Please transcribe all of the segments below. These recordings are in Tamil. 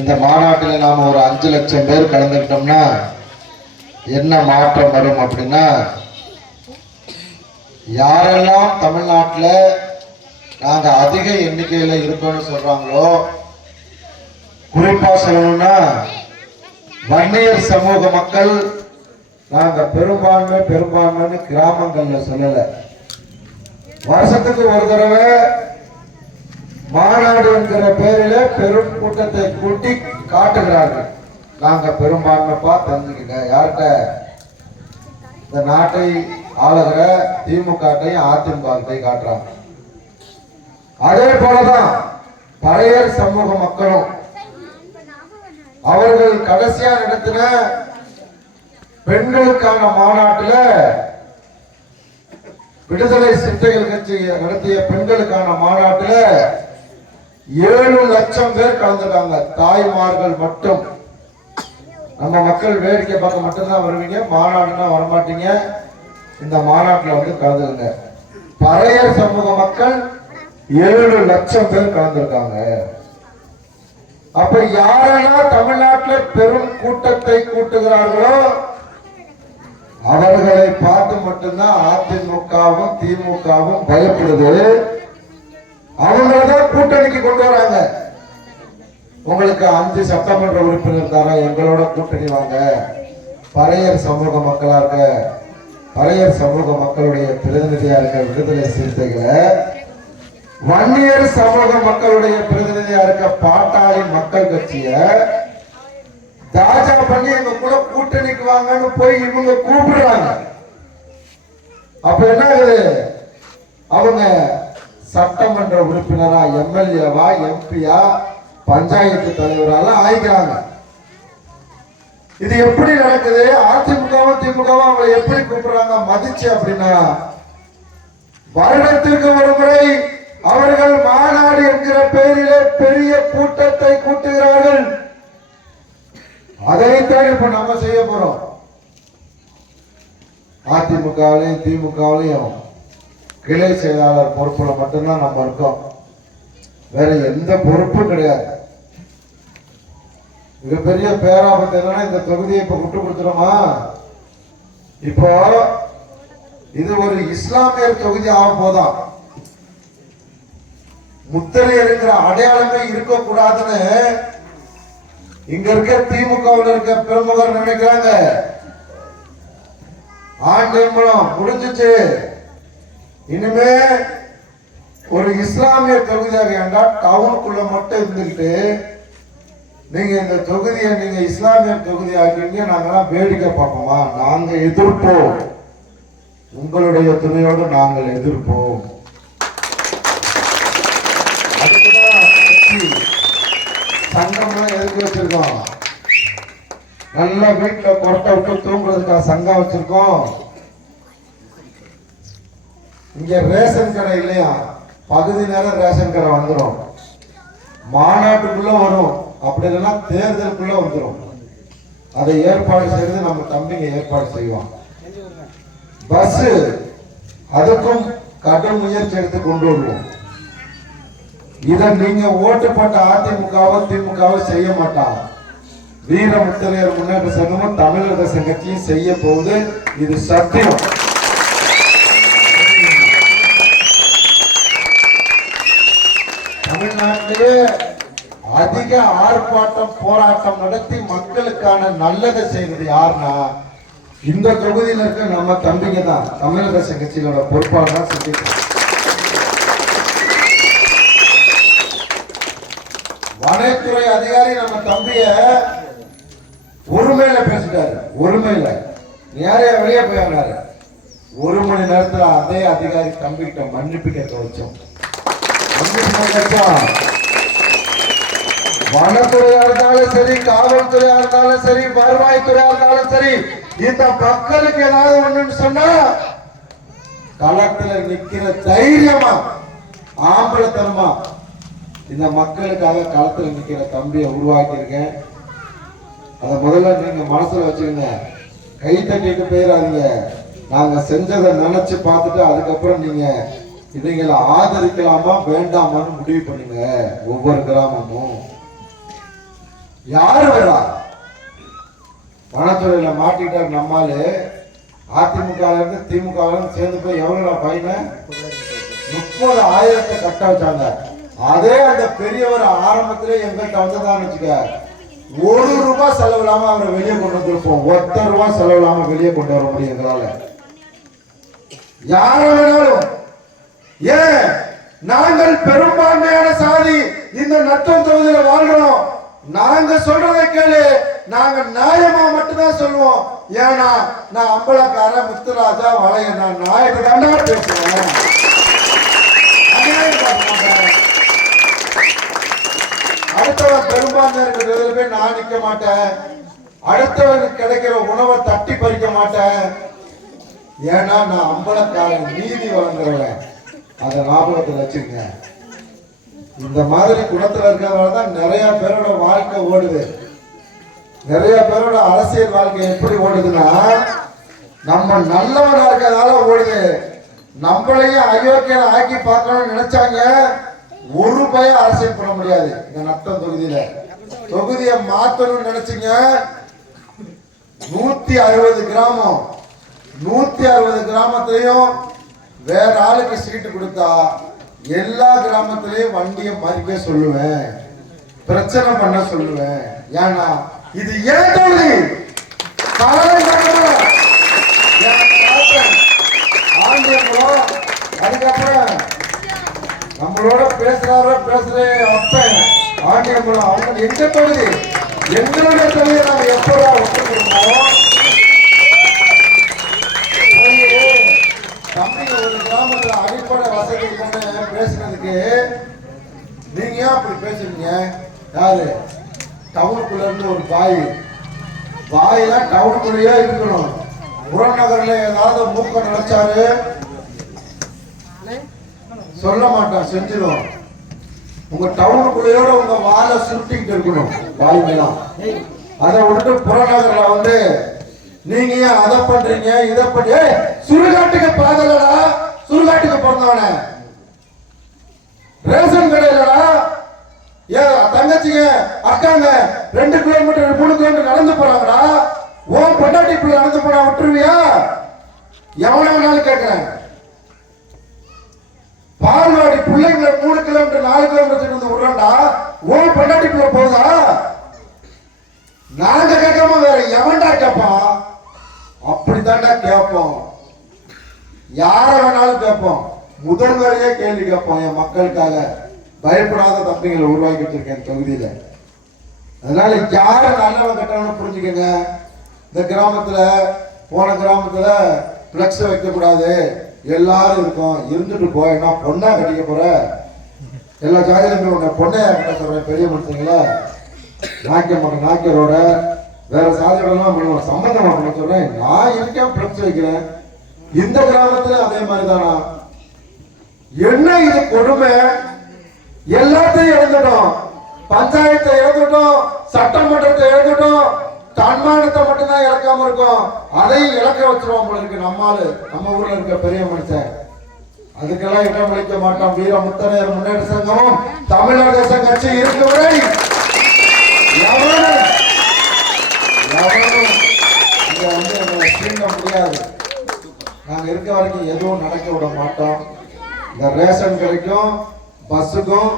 இந்த மாநாட்டில் நாம ஒரு 5 லட்சம் பேர் கலந்துக்கிட்டோம்னா என்ன மாற்றம் வரும் அப்படின்னா, யாரெல்லாம் தமிழ்நாட்டில் நாங்க அதிக எண்ணிக்கையில இருக்கோம்னு சொல்றாங்களோ, குறிப்பா சொல்லணும்னா வன்னியர் சமூக மக்கள் நாங்க பெரும்பான்மைன்னு கிராமங்கள்ல சொல்லல, வருஷத்துக்கு ஒரு தடவை மாநாடு என்கிற பேரில பெரும் கூட்டத்தை கூட்டி காட்டுகிறார்கள். நாங்க பெரும்பான்மைப்பா தெரிஞ்சுக்கிங்க. யார்கிட்ட? இந்த நாட்டை ஆளுகிற திமுகட்டையும் அதிமுகட்டையும் காட்டுறாங்க. அதே போலதான் பறையர் சமூக மக்களும் அவர்கள் கடைசியா நடத்தின பெண்களுக்கான மாநாட்டில் விடுதலை சிறுத்தைகள் கட்சி நடத்திய பெண்களுக்கான மாநாட்டில் 7 லட்சம் பேர் கலந்துட்டாங்க. தாய்மார்கள் மட்டும். நம்ம மக்கள் வேடிக்கை பார்க்க மட்டும்தான் வருவீங்க, மாநாடுனா வரமாட்டீங்க. இந்த மாநாட்டில் வந்து கலந்துருங்க. பறையர் சமூக மக்கள் 7 லட்சம் பேர் கலந்துருக்காங்க. அப்ப யாரெல்லாம் தமிழ்நாட்டில் பெரும் கூட்டத்தை கூட்டுகிறார்களோ அவர்களை பார்த்து மட்டும்தான் அதிமுகவும் திமுகவும் பயப்படுது. அவங்களதான் கூட்டணிக்கு கொண்டு வராங்க. உங்களுக்கு 5 சட்டமன்ற உறுப்பினர் தானே, எங்களோட கூட்டணி வாங்க. பறையர் சமூக மக்களா இருக்க, பறையர் சமூக மக்களுடைய பிரதிநிதியா இருக்க விடுதலை சிறுத்தைகளை, வன்னியர் சமூக மக்களுடைய பிரதிநிதியா இருக்க பாட்டாளி மக்கள் கட்சிய தாஜா பண்ணி எங்க கூட கூட்டணிக்கு வாங்கன்னு போய் இவங்க கூப்பிடுறாங்க. அப்ப என்ன ஆகுது? அவங்க சட்டமன்ற உறுப்பினரா, எம்எல்ஏவா, எம்பியா, பஞ்சாயத்து தலைவரால ஆயிக்கிறாங்க. இது எப்படி நடக்குது? அதிமுகவும் திமுகவும் அவங்களை எப்படி கூப்பிடுறாங்க மதிச்சு அப்படின்னா, வருடத்திற்கு ஒரு முறை அவர்கள் மாநாடு என்கிற பெயரிலே பெரிய கூட்டத்தை கூட்டுகிறார்கள். அதைத்தான் இப்ப நம்ம செய்ய போறோம். அதிமுகவிலையும் திமுகவிலையும் கிளை செயலாளர் பொறுப்புல மட்டும்தான் நம்ம இருக்கோம், வேற எந்த பொறுப்பும் கிடையாது. மிகப்பெரிய பேராபத்து என்னன்னா, இந்த தொகுதியை இப்ப விட்டு கொடுத்துறோமா, இப்போ இது ஒரு இஸ்லாமியர் தொகுதி ஆக போதான். முத்திரை இருக்கிற அடையாளமே இருக்கக்கூடாதுன்னு இங்க இருக்க திமுகவில் இருக்க பிரமுகர் நினைக்கிறாங்க. ஆண்டம்பலம் முடிஞ்சிச்சு, இனிமே ஒரு இஸ்லாமிய தொகுதியாக என்றால் டவுனுக்குள்ள மட்டும் இருந்துகிட்டு நீங்க இந்த தொகுதியை நீங்க இஸ்லாமிய தொகுதி ஆகிங்க நாங்கெல்லாம் வேடிக்கை பார்ப்போமா? நாங்க எதிர்ப்போம், உங்களுடைய துணையோடு நாங்கள் எதிர்ப்போம். அதுக்குதான் சங்கம்லாம் எதுக்கு வச்சிருக்கோம்? நல்லா வீட்டுல கொரட்டை விட்டு தூங்குறதுக்காக சங்கம் வச்சிருக்கோம். இங்க ரேஷன் கடை இல்லையா, பகுதி நேரம் ரேஷன் கடை வந்துடும், மாநாட்டுக்குள்ள வரும், அப்படி இல்லைன்னா தேர்தலுக்குள்ள வந்துடும். அதை ஏற்பாடு செய்து நம்ம தம்பிங்க ஏற்பாடு செய்வோம். பஸ் அதுக்கும் கடும் முயற்சி எடுத்து கொண்டு வருவோம். இதை நீங்க ஓட்டு போட்ட அதிமுகவும் திமுகவும் செய்ய மாட்டாங்க. வீரமுத்திரையர் முன்னேற்ற சங்கமும் தமிழக தேச கட்சியும் செய்ய போகுது, இது சத்தியம். தமிழ்நாட்டிலே அதிக ஆர்ப்பாட்டம் போராட்டம் நடத்தி மக்களுக்கான நல்லதை செய்வது யாருன்னா இந்த தொகுதியில் இருக்க நம்ம தம்பிங்க தான். தமிழக தேச கட்சியோட பொறுப்பாளர் தான் செஞ்சிருக்காங்க. வனத்துறை அதிகாரி நம்ம தம்பிய ஒருமையில பேசிட்டாரு. ஒருமையில நேரையா வெளியே போயாரு. 1 மணி நேரத்துல அதே அதிகாரி தம்பிக்கிட்ட மன்னிப்பு கேட்க வச்சோம். வனத்துறையா இருந்தாலும் சரி, காவல்துறையா இருந்தாலும் சரி, வருவாய்த்துறையா இருந்தாலும் சரி, இந்த மக்களுக்கு ஏதாவது ஒண்ணுன்னு சொன்னா களத்துல நிக்கிற தைரியமா, ஆம்பளத்தனமா இந்த மக்களுக்காக களத்தில் நிற்கிற தம்பியை உருவாக்கி இருக்கேன். அதை முதல்ல நீங்க மனசுல வச்சுக்கோங்க. கை தட்டிட்டு போயிடாதீங்க. நாங்க செஞ்சதை நினைச்சு பார்த்துட்டு அதுக்கப்புறம் நீங்க இவங்களை ஆதரிக்கலாமா வேண்டாமான்னு முடிவு பண்ணுங்க. ஒவ்வொரு கிராமமும் யாரு வரா வனத்துறையில மாட்டிட்டார் நம்மாலு. அதிமுக இருந்து திமுக சேர்ந்து போய் எவ்வளவு பையனை 30,000 கட்ட வச்சாங்க. அதே அந்த பெரியவர் ஆரம்பத்திலே எங்கள்கிட்ட வந்ததான் வச்சுக்க, 1 ரூபாய் செலவு இல்லாம அவரை வெளியே கொண்டு வந்திருப்போம். 1 ரூபாய் செலவு இல்லாம வெளியே கொண்டு வர முடியும் எங்களால. யார வேணாலும் ஏன் நாங்கள் பெரும்பான்மையான சாதி இந்த நத்தம் தொகுதியில வாழ்கிறோம். நாங்க சொல்றதை கேளு, நாங்க நியாயமா மட்டும்தான் சொல்லுவோம். ஏன்னா நான் அம்பலக்கார முத்துராஜா வளைய நான் நாயக்கு தாண்டா பேசுவேன். அடுத்தவன் பெரும்பான்மையினருக்கு போய் நான் நிக்க மாட்டேன். அடுத்தவனுக்கு கிடைக்கிற உணவை தட்டி பறிக்க மாட்டேன். ஏன்னா நான் அம்பலக்காரன், நீதி வழங்குறவன். அதை ஞாபகத்தில் வச்சுங்க. இந்த மாதிரி குணத்துல இருக்கிறதாலதான் நிறைய பேரோட வாழ்க்கை ஓடுது. நிறைய பேரோட அரசியல் வாழ்க்கை எப்படி ஓடுதுன்னா, நம்ம நல்லவனா இருக்கிறதால ஓடுது. நம்மளையும் அயோக்கியனை ஆக்கி பார்க்கணும்னு நினைச்சாங்க, ஒரு பயம் அரசியல் பண்ண முடியாது. இந்த நத்தம் தொகுதியில தொகுதியை மாத்தணும்னு நினைச்சீங்க, 160 கிராமம், 160 கிராமத்திலையும் வேற ஆளுக்கு சீட்டு கொடுத்தா எல்லா கிராமத்திலையும் வண்டியை மறிக்க சொல்லுவேன், பிரச்சனை பண்ண சொல்லுவேன். ஏன்னா இது ஏன் தொகுதி. அதுக்கப்புறம் நம்மளோட பேசுறாரோ அப்ப ஆண்டியம்பலம் அவங்க எங்க தொகுதி, எங்களுடைய தொகுதியை நாங்க எப்படா ஒத்துக்கிறோமோ. தம்பிங்க ஒரு கிராமத்துல அடிப்படை வசதி பேசுறதுக்கு நீங்க ஏன் அப்படி பேசுறீங்க? யாரு டவுனுக்குள்ள இருந்து ஒரு பாயெல்லாம் டவுனுக்குள்ளேயே இருக்கணும். புறநகர்ல ஏதாவது மூக்க நினைச்சாரு சொல்ல மாட்டான், செஞ்சிடும். உங்க டவுனுக்குள்ளேயோட உங்க வாழை சுருட்டிக்கிட்டு இருக்கணும் பாய்லாம். அதை விட்டுட்டு புறநகர்ல வந்து நீங்க ஏன் அதை பண்றீங்க இதை பண்ணி சுடுகாட்டுக்கு பாதலடா, சுடுகாட்டுக்கு பிறந்தவன ரேஷன் கடையிலடா. ஏன் தங்கச்சிங்க அக்காங்க 2 கிலோமீட்டர் 3 கிலோமீட்டர் நடந்து போறாங்கடா. ஓ பொண்டாட்டி பிள்ளை நடந்து போனா விட்டுருவியா? எவனாலும் கேட்கிறேன். பால்வாடி பிள்ளைங்களை 3 கிலோமீட்டர் 4 கிலோமீட்டர் இருந்து விடுறான்டா. ஓ பொண்டாட்டி பிள்ளை போதா? நாங்க கேட்காம வேற எவன்டா கேட்பான்? அப்படித்தாண்டா கேட்போம். யார வேணாலும் கேட்போம். முதல்வரையே கேள்வி கேட்போம். என் மக்களுக்காக பயப்படாத தம்பிகளை உருவாக்கி வச்சிருக்கேன் தொகுதியில. அதனால யார நல்லவன் கட்டணும்னு புரிஞ்சுக்கங்க. இந்த கிராமத்துல போன கிராமத்துல பிளக்ஸ் வைக்க கூடாது, எல்லாரும் இருக்கும், இருந்துட்டு போய் நான் பொண்ணா கட்டிக்க போற. எல்லா ஜாதியிலுமே உன்னை பொண்ணையா கட்ட சொல்றேன். பெரிய மனுஷங்கள நாக்கிய மாட்டேன், நாக்கியரோட வேற சாதியோடலாம் பண்ணுவோம், சம்பந்தமா பண்ண சொல்றேன். நான் இருக்கேன், பிளக்ஸ் வைக்கிறேன். இந்த கிராமத்துல அதே மாதிரி தானா? என்ன இது கொடுமை? எல்லாத்தையும் இழந்துட்டோம். பஞ்சாயத்தை இழந்துட்டோம், சட்டமன்றத்தை இழந்துட்டோம், தன்மானத்தை மட்டும்தான் இழக்காம இருக்கும். அதையும் இழக்க வச்சிருவோம் போல இருக்கு நம்மாலு. நம்ம ஊர்ல இருக்க பெரிய மனுஷன் அதுக்கெல்லாம் இடமளிக்க மாட்டோம். வீர முத்தரையர் முன்னேற்ற சங்கமும் தமிழக தேச கட்சி இருக்கு வரை எவனும் இங்க வந்து எங்களை சீண்ட முடியாது. நாங்க இருக்க வரைக்கும் எதுவும் நடக்க விட மாட்டோம். இந்த ரேஷன் கடைக்கும் பஸ்ஸுக்கும்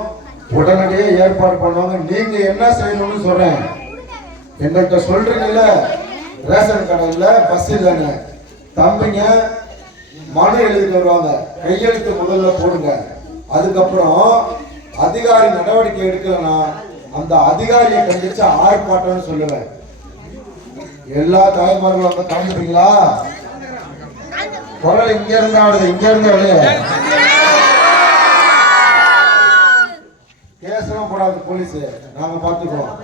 உடனடியே ஏற்பாடு பண்ணுவாங்க. நீங்க என்ன செய்யணும்னு சொல்றேன். எங்கள்கிட்ட சொல்றீங்கல்ல, ரேஷன் கடை இல்ல, பஸ் இல்லைன்னு, தம்பிங்க மனு எழுதிட்டு வருவாங்க. கையெழுத்து முதல்ல போடுங்க. அதுக்கப்புறம் அதிகாரி நடவடிக்கை எடுக்கலன்னா அந்த அதிகாரியை கண்டிச்சு ஆர்ப்பாட்டம்னு சொல்லுவேன். எல்லா தாய்மார்களும் வந்து கலந்துட்டீங்களா? குரல் இங்க இருந்தா வருது, இங்க இருந்து வருது. கேஸ்லாம் போடாது போலீஸ், நாங்க பாத்துக்குவோம்.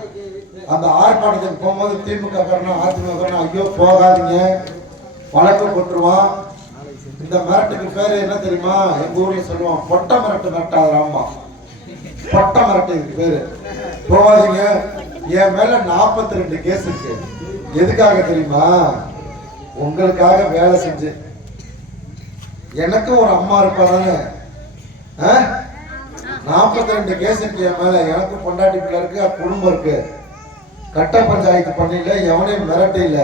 அந்த ஆர்ப்பாட்டத்துக்கு போகும்போது திமுக காரணம் அதிமுக காரணம் ஐயோ போகாதீங்க, வழக்கு போட்டுருவான். இந்த மிரட்டுக்கு பேரு என்ன தெரியுமா? எங்க ஊர்ல சொல்லுவான் பொட்டை மிரட்டு. மிரட்டாத அம்மா பொட்டை மிரட்டு இதுக்கு பேரு. போகாதீங்க. என் மேல 42 கேஸ் இருக்கு. எதுக்காக தெரியுமா? உங்களுக்காக வேலை செஞ்சு. எனக்கு ஒரு அம்மா இருப்பாதானே, 42 கேஸ் இருக்கு என் மேல. எனக்கு பொண்டாட்டி பிள்ளை இருக்கு, குடும்பம் இருக்கு. கட்ட பஞ்சாயத்து பண்ணல, எவனையும் மிரட்டி இல்ல.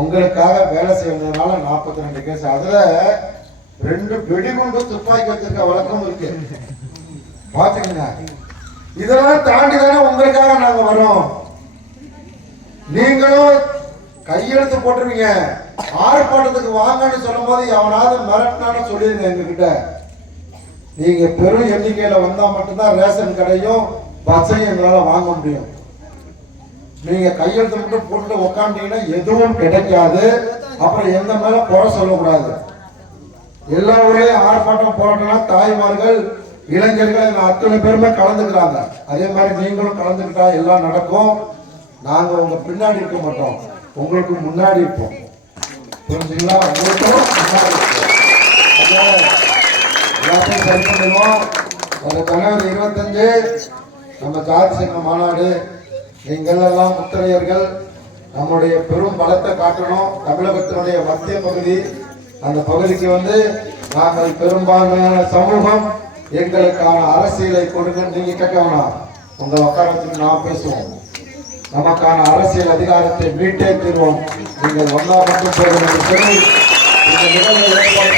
உங்களுக்காக வேலை செய்யறதுனால 42 கேஸ். அதுல 2 வெடிகுண்டு துப்பாக்கி வச்சிருக்க வழக்கம் இருக்கு, பாத்துக்கங்க. இதெல்லாம் தாண்டி தானே உங்களுக்காக நாங்க வரோம். நீங்களும் கையெழுத்து போட்டுருவீங்க. ஆர்ப்பாட்டத்துக்கு வாங்கன்னு சொல்லும் போது எவனாவது மிரட்டினான்னு சொல்லிருங்க எங்ககிட்ட. நீங்க பெரும் எண்ணிக்கையில வந்தா மட்டும்தான் ரேஷன் கடையும் பஸ்ஸையும் எங்களால வாங்க முடியும். நீங்க கையெழுத்து மட்டும் போட்டு உக்காந்தீங்கன்னா எதுவும் கிடைக்காது. அப்புறம் எந்த மேல குறை சொல்லக்கூடாது. எல்லா ஊர்லயும் ஆர்ப்பாட்டம் போராட்டம் தாய்மார்கள் இளைஞர்கள் அத்தனை பேருமே கலந்துக்கிறாங்க. அதே மாதிரி நீங்களும் கலந்துக்கிட்டா எல்லாம் நடக்கும். நாங்க உங்க பின்னாடி இருக்க மாட்டோம், உங்களுக்கு முன்னாடி இருப்போம். புரிஞ்சுங்களா? உங்களுக்கும் முன்னாடி இருப்போம். எல்லாத்தையும் சரி பண்ணிடுவோம். அந்த ஜனவரி 25 நம்ம ஜாதி சங்க மாநாடு. நீங்கள் எல்லாம் முத்திரையர்கள் நம்முடைய பெரும் பலத்தை காட்டணும். தமிழகத்தினுடைய மத்திய பகுதி, அந்த பகுதிக்கு வந்து நாங்கள் பெரும்பான்மையான சமூகம், எங்களுக்கான அரசியலை கொடுங்க. நீங்க கேட்க வேணாம், உங்க உட்கார வச்சு நான் பேசுவோம். நமக்கான அரசியல் அதிகாரத்தை மீட்டே தீர்வோம். நீங்கள் ஒன்னா மட்டும் போதும். இந்த நிகழ்வை ஏற்பாடு